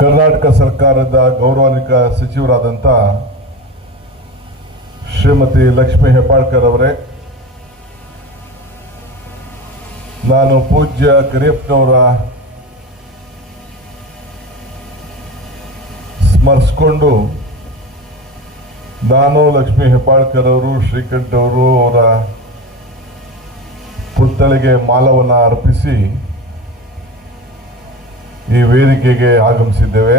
ಕರ್ನಾಟಕ ಸರ್ಕಾರದ ಗೌರವಾನ್ವಿತ ಸಚಿವರಾದಂಥ ಶ್ರೀಮತಿ ಲಕ್ಷ್ಮೀ ಹೆಬ್ಬಾಳ್ಕರ್ ಅವರೇ, ನಾನು ಪೂಜ್ಯ ಕರಿಯಪ್ಪನವರ ಸ್ಮರಿಸ್ಕೊಂಡು ನಾನು ಲಕ್ಷ್ಮೀ ಹೆಬ್ಬಾಳ್ಕರ್ ಅವರು ಶ್ರೀಕಂಠವರು ಅವರ ಪುತ್ಥಳಿಗೆ ಮಾಲವನ್ನು ಅರ್ಪಿಸಿ ಈ ವೇದಿಕೆಗೆ ಆಗಮಿಸಿದ್ದೇವೆ.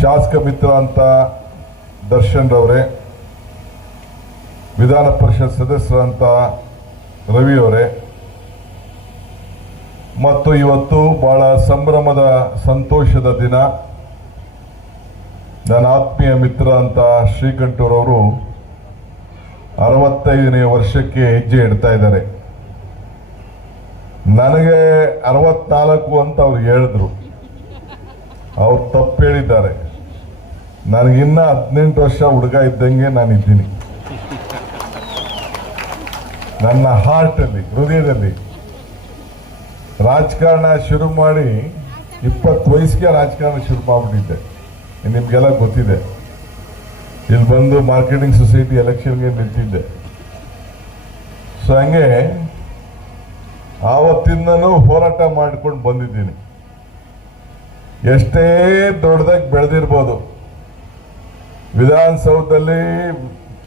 ಶಾಸಕ ಮಿತ್ರ ಅಂತ ದರ್ಶನ್ ರವರೇ, ವಿಧಾನ ಪರಿಷತ್ ಸದಸ್ಯರಂತ ರವಿ ಅವರೇ. ಮತ್ತು ಇವತ್ತು ಬಹಳ ಸಂಭ್ರಮದ, ಸಂತೋಷದ ದಿನ. ನನ್ನ ಆತ್ಮೀಯ ಮಿತ್ರ ಅಂತ ಶ್ರೀಕಂಠರವರು ಅರವತ್ತೈದನೇ ವರ್ಷಕ್ಕೆ ಹೆಜ್ಜೆ ಇಡ್ತಾ ಇದ್ದಾರೆ. ನನಗೆ ಅರವತ್ನಾಲ್ಕು ಅಂತ ಅವ್ರು ಹೇಳಿದ್ರು. ಅವ್ರು ತಪ್ಪು ಹೇಳಿದ್ದಾರೆ. ನನಗಿನ್ನ ಹದಿನೆಂಟು ವರ್ಷ ಹುಡುಗ ಇದ್ದಂಗೆ ನಾನು ಇದ್ದೀನಿ ನನ್ನ ಹಾರ್ಟಲ್ಲಿ ಹೃದಯದಲ್ಲಿ ರಾಜಕಾರಣ ಶುರು ಮಾಡಿ ಇಪ್ಪತ್ತು ವಯಸ್ಸಿಗೆ ರಾಜಕಾರಣ ಶುರು ಮಾಡಿಬಿಟ್ಟಿದ್ದೆ. ನಿಮಗೆಲ್ಲ ಗೊತ್ತಿದೆ. ಇಲ್ಲಿ ಬಂದು ಮಾರ್ಕೆಟಿಂಗ್ ಸೊಸೈಟಿ ಎಲೆಕ್ಷನ್ಗೆ ನಿಂತಿದ್ದೆ. ಸೊ ಹಂಗೆ ಆವತ್ತಿಂದನೂ ಹೋರಾಟ ಮಾಡಿಕೊಂಡು ಬಂದಿದ್ದೀನಿ. ಎಷ್ಟೇ ದೊಡ್ಡದಾಗಿ ಬೆಳೆದಿರ್ಬೋದು. ವಿಧಾನಸೌಧದಲ್ಲಿ,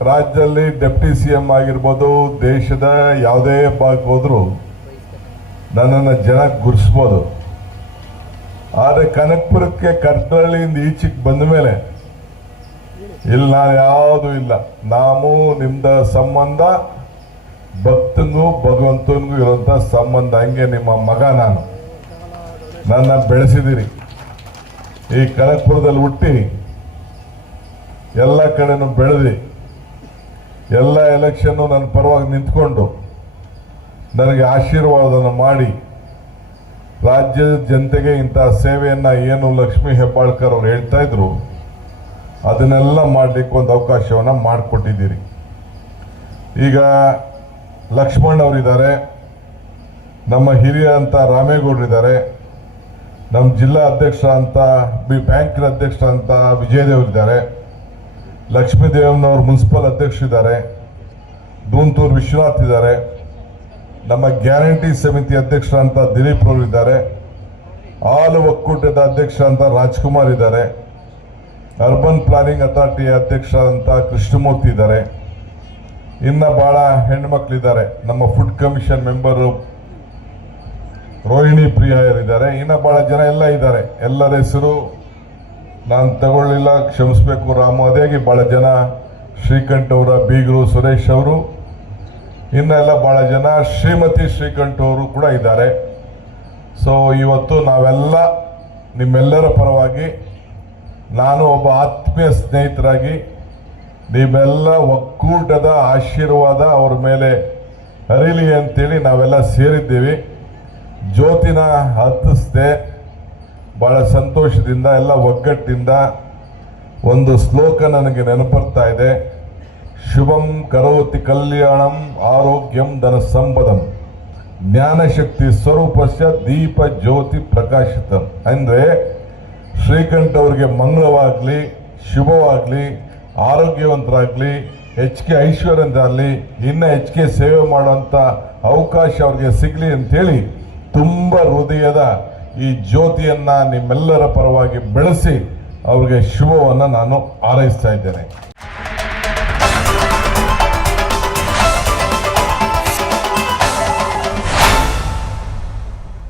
ರಾಜ್ಯದಲ್ಲಿ ಡೆಪ್ಟಿ ಸಿ ಎಂ ಆಗಿರ್ಬೋದು, ದೇಶದ ಯಾವುದೇ ಭಾಗಕ್ಕೆ ಹೋದರೂ ನನ್ನನ್ನು ಜನ ಗುರ್ಸ್ಬೋದು. ಆದರೆ ಕನಕಪುರಕ್ಕೆ ಕರ್ತಳ್ಳಿಯಿಂದ ಈಚೆಗೆ ಬಂದ ಮೇಲೆ ಇಲ್ಲಿ ನಾನು ಯಾವುದೂ ಇಲ್ಲ. ನಾವು ನಿಮ್ಮದ ಸಂಬಂಧ ಭಕ್ತನಿಗೂ ಭಗವಂತನಿಗೂ ಇರುವಂತ ಸಂಬಂಧ. ಹಂಗೆ ನಿಮ್ಮ ಮಗ ನಾನು. ನನ್ನ ಬೆಳೆಸಿದಿರಿ. ಈ ಕನಕಪುರದಲ್ಲಿ ಹುಟ್ಟಿ ಎಲ್ಲ ಕಡೆನೂ ಬೆಳೆದಿ, ಎಲ್ಲ ಎಲೆಕ್ಷನ್ನು ನನ್ನ ಪರವಾಗಿ ನಿಂತ್ಕೊಂಡು ನನಗೆ ಆಶೀರ್ವಾದವನ್ನು ಮಾಡಿ, ರಾಜ್ಯದ ಜನತೆಗೆ ಇಂತಹ ಸೇವೆಯನ್ನು ಏನು ಲಕ್ಷ್ಮೀ ಹೆಬ್ಬಾಳ್ಕರ್ ಅವ್ರು ಹೇಳ್ತಾ ಇದ್ರು, ಅದನ್ನೆಲ್ಲ ಮಾಡಲಿಕ್ಕೆ ಒಂದು ಅವಕಾಶವನ್ನ ಮಾಡಿಕೊಟ್ಟಿದ್ದೀರಿ. ಈಗ ಲಕ್ಷ್ಮಣ್ ಅವರಿದ್ದಾರೆ, ನಮ್ಮ ಹಿರಿಯ ಅಂತ ರಾಮೇಗೌಡರಿದ್ದಾರೆ ನಮ್ಮ ಜಿಲ್ಲಾ ಅಧ್ಯಕ್ಷ ಅಂತ, ಬಿ ಬ್ಯಾಂಕಿನ ಅಧ್ಯಕ್ಷ ಅಂತ ವಿಜಯದೇವರಿದ್ದಾರೆ ಲಕ್ಷ್ಮೀದೇವನವ್ರು ಮುನ್ಸಿಪಲ್ ಅಧ್ಯಕ್ಷರಿದ್ದಾರೆ ದೂಂತೂರು ವಿಶ್ವನಾಥ್ ಇದ್ದಾರೆ, ನಮ್ಮ ಗ್ಯಾರಂಟಿ ಸಮಿತಿ ಅಧ್ಯಕ್ಷ ಅಂತ ದಿಲೀಪ್ ಅವರು ಇದ್ದಾರೆ, ಹಾಲು ಒಕ್ಕೂಟದ ಅಧ್ಯಕ್ಷ ಅಂತ ರಾಜ್ಕುಮಾರ್ ಇದ್ದಾರೆ, ಅರ್ಬನ್ ಪ್ಲಾನಿಂಗ್ ಅಥಾರಿಟಿ ಅಧ್ಯಕ್ಷ ಅಂತ ಕೃಷ್ಣಮೂರ್ತಿ ಇದ್ದಾರೆ. ಇನ್ನ ಬಹಳ ಹೆಣ್ಮಕ್ಳಿದ್ದಾರೆ. ನಮ್ಮ ಫುಡ್ ಕಮಿಷನ್ ಮೆಂಬರು ರೋಹಿಣಿ ಪ್ರಿಯಾಯರಿದ್ದಾರೆ ಇನ್ನ ಬಹಳ ಜನ ಎಲ್ಲ ಇದ್ದಾರೆ. ಎಲ್ಲರ ಹೆಸರು ನಾನು ತಗೊಳ್ಳಿಲ್ಲ, ಕ್ಷಮಿಸ್ಬೇಕು. ರಾಮು ಅದೇಗೆ ಬಹಳ ಜನ. ಶ್ರೀಕಂಠ ಅವರ ಬೀಗರು ಸುರೇಶ್ ಅವರು. ಇನ್ನೆಲ್ಲ ಬಹಳ ಜನ. ಶ್ರೀಮತಿ ಶ್ರೀಕಂಠ್ ಅವರು ಕೂಡ ಇದ್ದಾರೆ. ಸೊ ಇವತ್ತು ನಾವೆಲ್ಲ ನಿಮ್ಮೆಲ್ಲರ ಪರವಾಗಿ ನಾನು ಒಬ್ಬ ಆತ್ಮೀಯ ಸ್ನೇಹಿತರಾಗಿ ನಿಮ್ಮೆಲ್ಲ ಒಕ್ಕೂಟದ ಆಶೀರ್ವಾದ ಅವ್ರ ಮೇಲೆ ಹರಿಲಿ ಅಂತೇಳಿ ನಾವೆಲ್ಲ ಸೇರಿದ್ದೀವಿ. ಜ್ಯೋತಿನ ಹತ್ತಿಸ್ದೆ ಬಹಳ ಸಂತೋಷದಿಂದ, ಎಲ್ಲ ಒಗ್ಗಟ್ಟಿಂದ ಒಂದು ಶ್ಲೋಕ ನನಗೆ ನೆನಪರ್ತಾ ಇದೆ. ಶುಭಂ ಕರೋತಿ ಕಲ್ಯಾಣಂ ಆರೋಗ್ಯಂ ಧನ ಸಂಪದಂ. ಜ್ಞಾನಶಕ್ತಿ ಸ್ವರೂಪಸ್ಯ ದೀಪ ಜ್ಯೋತಿ ಪ್ರಕಾಶಿತ. ಅಂದ್ರೆ ಶ್ರೀಕಂಠ ಅವರಿಗೆ ಮಂಗಳವಾಗಲಿ, ಶುಭವಾಗ್ಲಿ ಆರೋಗ್ಯವಂತರಾಗ್ಲಿ ಹೆಚ್ಚಿಗೆ ಇನ್ನೂ ಇನ್ನ ಹೆಚ್ಚಿಗೆ ಸೇವೆ ಮಾಡುವಂಥ ಅವಕಾಶ ಅವ್ರಿಗೆ ಸಿಗಲಿ ಅಂತೇಳಿ ತುಂಬ ಹೃದಯದ ಈ ಜ್ಯೋತಿಯನ್ನು ನಿಮ್ಮೆಲ್ಲರ ಪರವಾಗಿ ಬೆಳೆಸಿ ಅವ್ರಿಗೆ ಶುಭವನ್ನು ನಾನು ಹಾರೈಸ್ತಾ ಇದ್ದೇನೆ.